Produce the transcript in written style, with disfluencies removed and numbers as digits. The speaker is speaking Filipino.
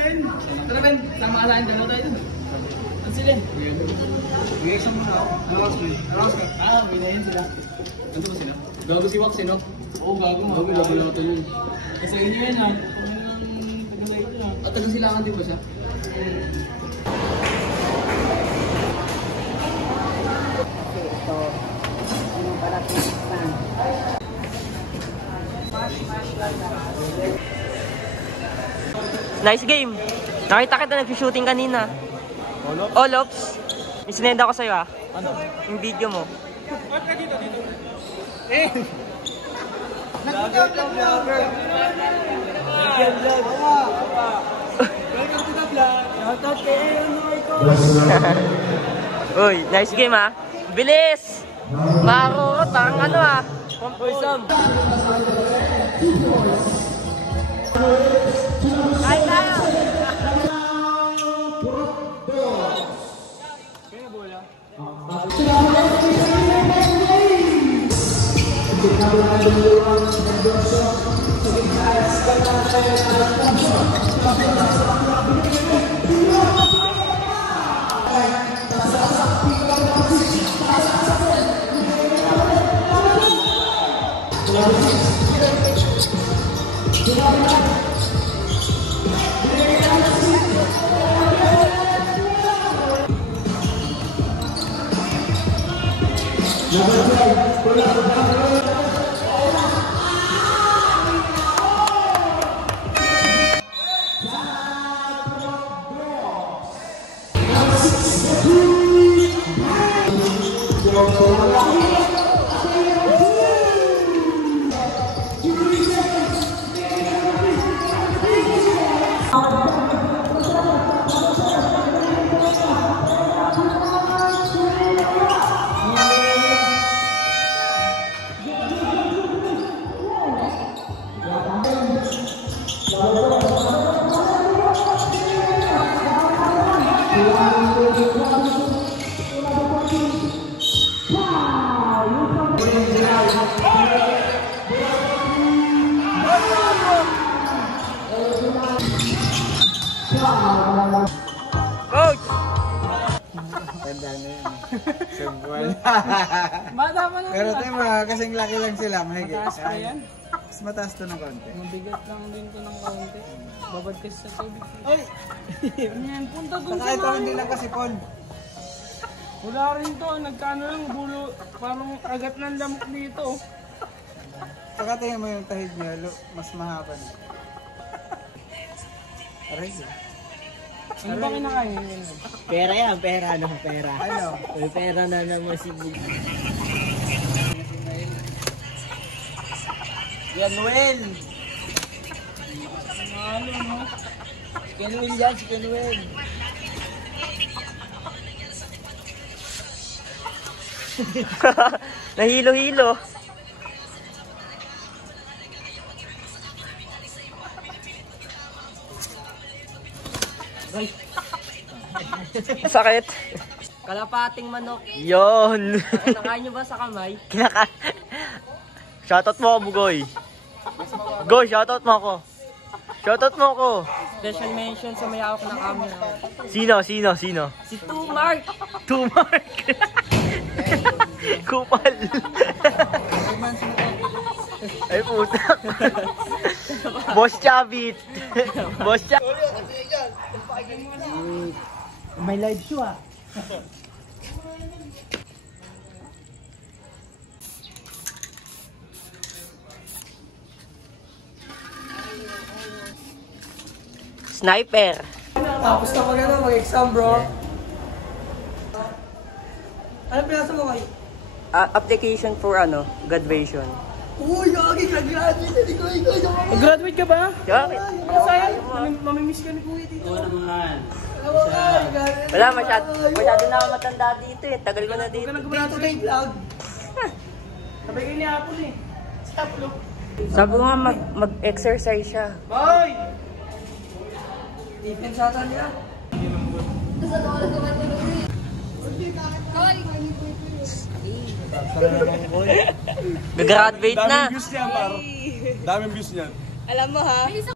Ben. Tara, Ben. Sama ka sa akin. Dalawa tayo dun. Ano sila? May exam muna ako. Arawas ka. May na yun sila. Ano ba sila? Gago si Wax, no? Oo, gago. Gago lang ito yun. Kasi inyo yun, ha? At taga-silangan din ba siya? Ito. Ano para pinagpan? Nice game. Nakita kita nag-shooting kanina. Olops? May sinenda ko sa'yo, ah. Ano? Yung video mo. Ba't ka dito? Eh! Nag-vlog lang vlogger. Welcome to the vlog! Shoutout kay Marco. Uy, nice game, ah. Bilis! Marurot, parang ano, ah. Uy, Sam. Ay, tayo! Coach! Tanda na yun. Sumbuan. Bata pa lang. Pero tayo kasing laki lang sila. Mahigit. Mataas pa yan? Mas mataas to ng konti. Mabigat lang din to ng kaunti. Babad kasi sa tubig. Ay! Yan, punta dun Saka sa ito mga. hindi lang kasi Paul. Wala rin to. Nagkano lang bulo. Parang agat ng lamok dito. Saka tingin mo yung tahid niya. Mas mahaba na. Aray. Ano ba kinakain yun? Pera yan, pera no, pera. Ano? May pera na naman si Yan, Noel! Ano, no? Si Kenwell yan, si Kenwell. Nahilo-hilo. Sakit. Kalapating manok. Yon. Nakain nyo ba sa kamay? Kinaka... Shoutout mo ako, Bugoy. Goy, shoutout mo ako. Shoutout mo ako. Special mention sa may hawak ng camera. Sino? Si Tumark! Tumark. Kupal. Ay, puta. Boss Chavit. Boss Chavit. May live show ah. Sniper. Tapos na mag-exam bro. Ano pinasa mo kayo? Application for graduation. Uy, gagi, nag-graduate. Graduate ka ba? Bakit? Ano sayang? Mamimiss ka ni Kuya dito. Wala, masyado na ako matanda dito eh. Tagal ko na Huwag dito. ka nag-graduate. vlog. Sabay kayo ni Apple eh. Sa Apple. Sabi ko nga mag-exercise siya. Boy! Defense ata niya. Gagraduate na. Daming views niyan, par. Daming views niyan. Alam mo ha?